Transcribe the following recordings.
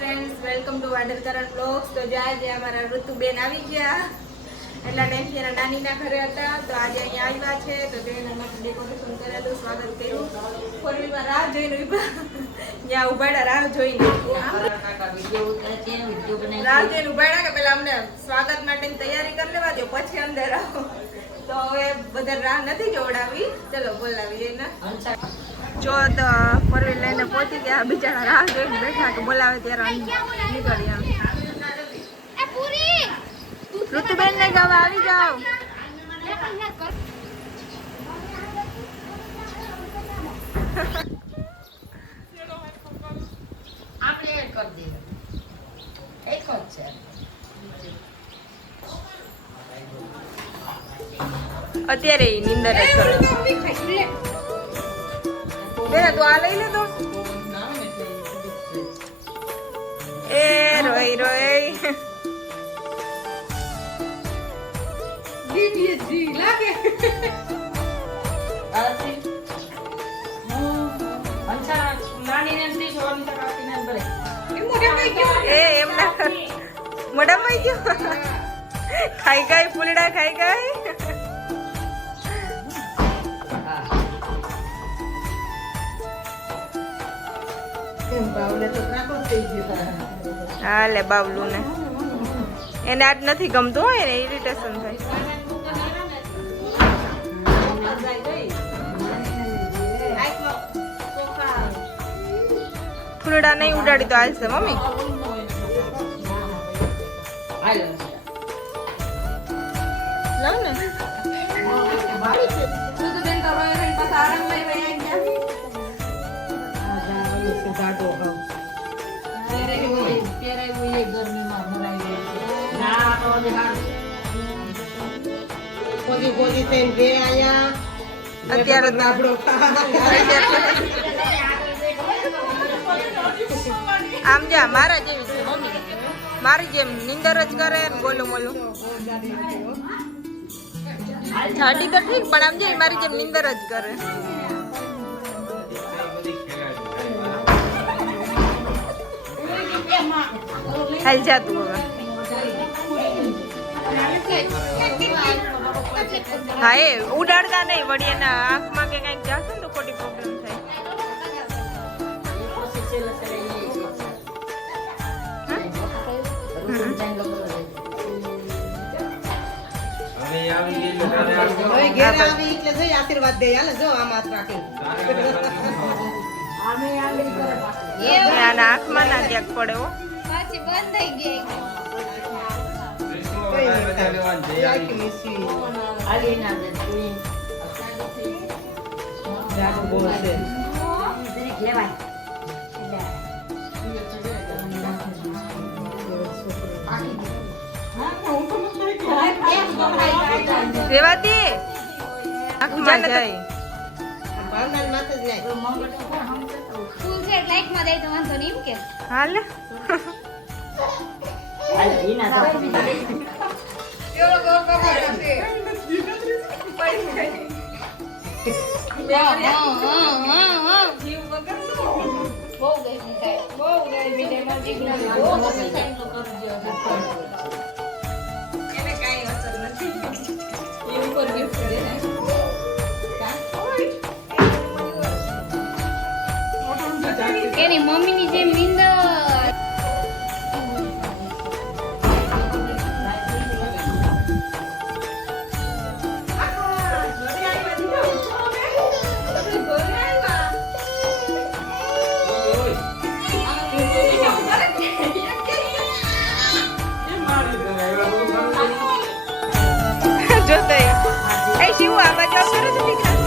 Friends welcome to વાડલકરણ blogs તો જો આજે અમારા ઋતુબેન આવી ગયા. એટલા ટાઈમથી એના નાનીના ઘરે હતા. તો આજે અહીંયા આવ્યા છે. તો તેના માટે ડેકોરેશન કરેલું, સ્વાગત કર્યું. ફોરવીમાં રાહ જોઈને ત્યાં ઉભાડા રાહ જોઈને. રાહ જોઈને ઉભાડા કે પેલા અમને સ્વાગત માટેની તૈયારી કરી લેવા દો પછી અંદર આવો. તો હવે બધા રાહ નથી જોડાવી ચલો બોલાવી એને. જો તો ફોર વ્હીલ લઈને પહોંચી ગયા બિચારા રાહ જોઈને બેઠા કે બોલાવે ત્યારે નીકળ્યા. ઋતુબેન ને ગાવા આવી જાઓ. આપણે એડ કરી દઈએ. એક જ છે. અત્યારે નીંદર જ કરે. બેના તું આ લઈ લે તો. એ રોઈ રોઈ. આરતી હું અંછા નાનીને ત્રીસ ઓરંતા કાપીને ભરે એ, એમ ના. કર મોઢામાં ગયો. ખાઈ ગઈ ફૂલડા ખાઈ ગઈ હા લે બાવલું ને એને આજ નથી ગમતું હોય ને ઇરિટેશન થાય. ફૂલડા નહીં ઉડાડી તો હાલશે મમ્મી. લાવ ને આમ જા મારા જેવી છે મમ્મી મારી જેમ નિંદર જ કરે બોલું બોલું ઠાડી તો ઠીક, પણ આમ જાય મારી જેમ નિંદર જ કરે. હાલ જા તું હવે. હા એ ઉડાડતા નહીં વળી એના આંખમાં કે કંઈક જશે ને તો ખોટી પ્રોબ્લેમ થાય. આશીર્વાદ દે હાલ જો આ માત્ર રાખી. આના આંખમાં ના ક્યાંક પડે હો. પછી બંધ થઈ ગઈ. રેવાતી? આંખમાં જાય. ફૂલ છે લાઈકમાં દઈ તો વાંધો નહીં એમ કે. હાલ? બહુ ગઈ બહુ ગઈ એની મમ્મીની જો તો એ. એ શિવ આ બાજુ કરો તો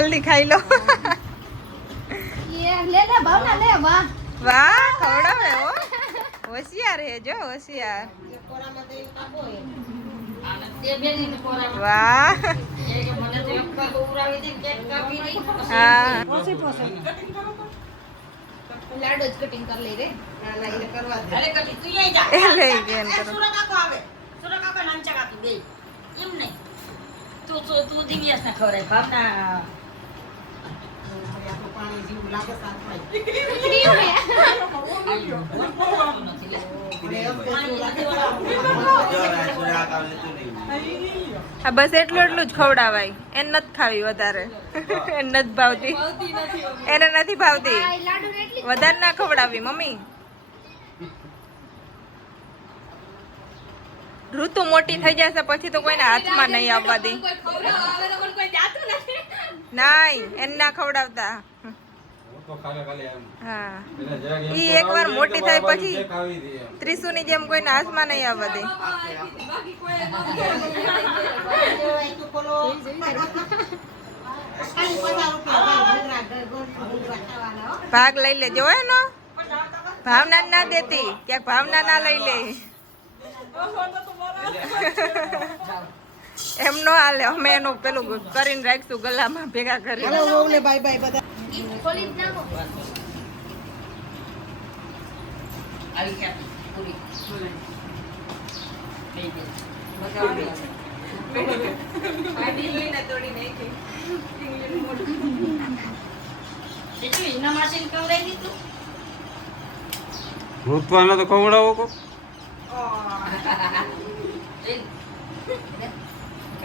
જલ્દી ખાઈ લો. વાહ. વાહ ખવડાવે હો. હોશિયાર હે જો હોશિયાર. વાહ. હા. લાડો જ કટિંગ કરી લઈ રે એ લઈ ગયા એમ હા બસ એટલું એટલું જ ખવડાવાય. એને નથી ખાવી વધારે. એને નથી ભાવતી. એને નથી ભાવતી. વધારે ના ખવડાવી, મમ્મી. ઋતુ મોટી થઈ જશે, પછી તો કોઈને હાથમાં નહીં આવવા દે. નાઈ એને ના ખવડાવતા. હા ઈ એકવાર મોટી થાય પછી ત્રીસુની જેમ કોઈને હાથમાં નહીં આવવા દે. ભાગ લઈ લેજો હે નો ભાવના ના દેતી. ક્યાંક ભાવના ના લઈ લે. એમ નો હાલે. અમે એનું પેલું કરીને રાખશું ગલામાં ભેગા કરી નાખો ઋતુઆનો તો ખવડાવો કો તો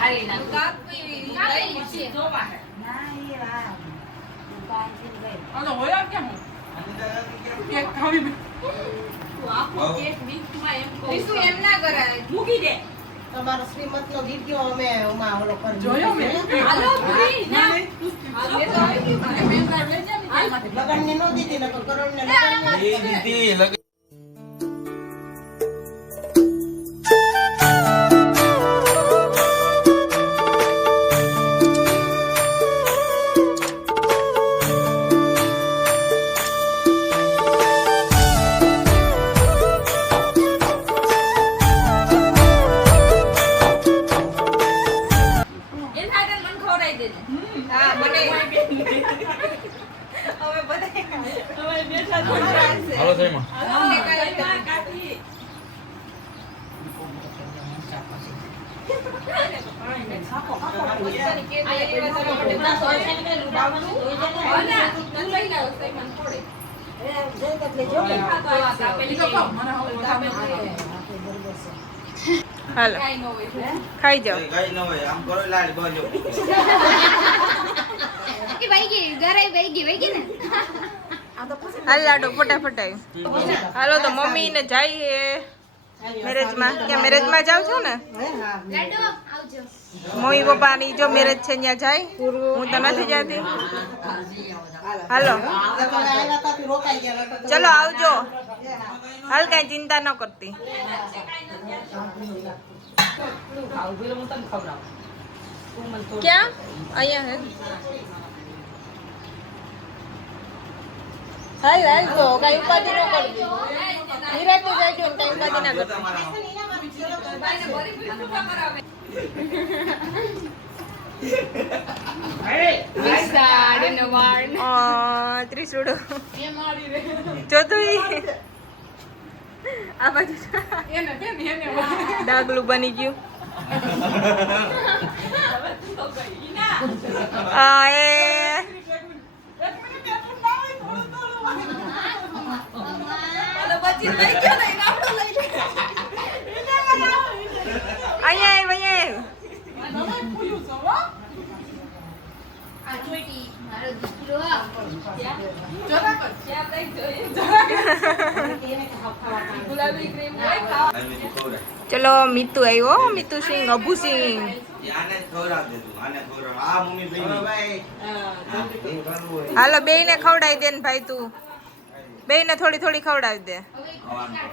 આવી ના કાપી લઈ છે જોવા હે. ના એ વા દુકાનથી અમે લગન ને. નો દીધી કરોડ ને લગન દીધી ભાઈ ખાઈ જાઓ હાલ લાડો ફટાફટ આવ્યું હાલો, તો મમ્મી ને જાય મેરેજમાં ક્યાં મેરેજમાં જાવ છો ને? મમ્મી પપ્પાની જો મેરેજ છે ત્યાં જાય. હું તો નથી જતી. હાલો. ચલો આવજો. હાલ કઈ ચિંતા ન કરતી. ક્યાં? અહીંયા હે. હાલ હાલ તો, કઈ ઉપાધિ ન કરતી. નિરાતે જાજો કઈ ઉપાધિ ના કરતી. આ ત્રિશુડો જો તું ઈ. આ બાજુ ડાગલું બની ગયું. આ એ અહીંયા આવ, અહીંયા આ ચોટી મારો દીકરો ચલો મીતુ આવ્યો. હો, મિતુ સિંહ અભુ સિંહ. આને જ ખવડાવ દે તું આને ખવડાવ. આ મમ્મી હાલો બે ને ખવડાવી દે ને ભાઈ તું. બે ને થોડી થોડી ખવડાવી દે.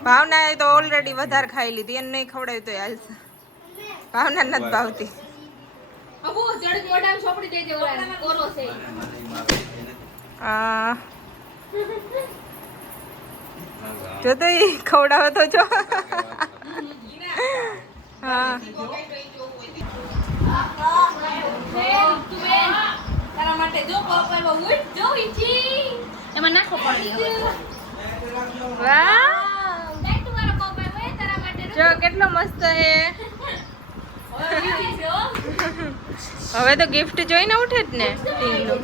ભાવના તો ઓલરેડી વધારે ખાઈ લીધી એને નહીં ખવડાવી તો હાલ. ભાવના નથી ભાવતી. અબુ જડ મોઢામાં ચોપડી દે ઓલા કોરો છે. આ. જો તો ઈ ખવડાવે તો જો. હા. એમાં નાખો પડી વાહ. લાઈ તું મારો કોપ આવ્યો તારા માટે જો કેટલો મસ્ત હે હવે તો ગિફ્ટ જોઈને ઉઠે જ ને ટીંગલું.